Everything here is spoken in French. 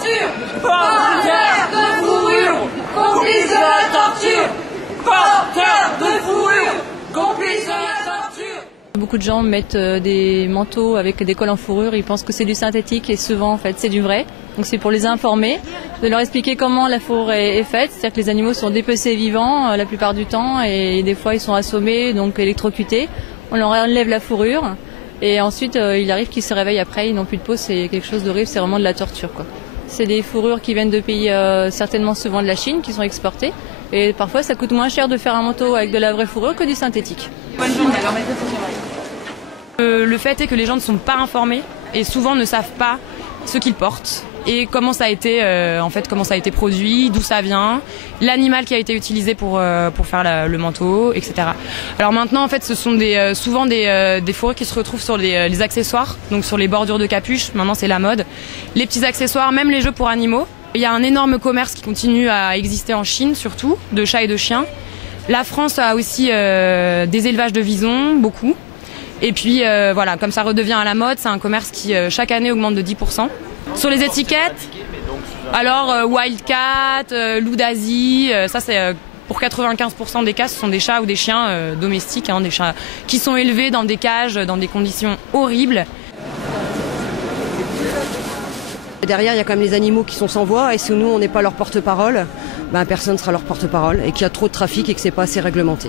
torture, porteur de fourrure, complice de la torture, porteur de fourrure, complice de la torture. Beaucoup de gens mettent des manteaux avec des cols en fourrure, ils pensent que c'est du synthétique et souvent en fait c'est du vrai. Donc c'est pour les informer, de leur expliquer comment la fourrure est faite, c'est-à-dire que les animaux sont dépecés vivants la plupart du temps et des fois ils sont assommés, donc électrocutés. On leur enlève la fourrure et ensuite il arrive qu'ils se réveillent après, ils n'ont plus de peau, c'est quelque chose d'horrible, c'est vraiment de la torture, quoi. C'est des fourrures qui viennent de pays certainement souvent de la Chine, qui sont exportées. Et parfois ça coûte moins cher de faire un manteau avec de la vraie fourrure que du synthétique. Bonne journée. Le fait est que les gens ne sont pas informés et souvent ne savent pas ce qu'ils portent et comment ça a été comment ça a été produit, d'où ça vient, l'animal qui a été utilisé pour faire le manteau, etc. Alors maintenant en fait ce sont souvent des fourrures qui se retrouvent sur les accessoires, donc sur les bordures de capuche, maintenant c'est la mode, les petits accessoires, même les jeux pour animaux. Il y a un énorme commerce qui continue à exister en Chine surtout, de chats et de chiens. La France a aussi des élevages de visons, beaucoup. Et puis voilà, comme ça redevient à la mode, c'est un commerce qui chaque année augmente de 10%. Sur les étiquettes, alors Wildcat, loup d'Asie, ça c'est pour 95% des cas, ce sont des chats ou des chiens domestiques, des chats qui sont élevés dans des cages, dans des conditions horribles. Derrière, il y a quand même les animaux qui sont sans voix et si nous, on n'est pas leur porte-parole, personne ne sera leur porte-parole et qu'il y a trop de trafic et que c'est pas assez réglementé.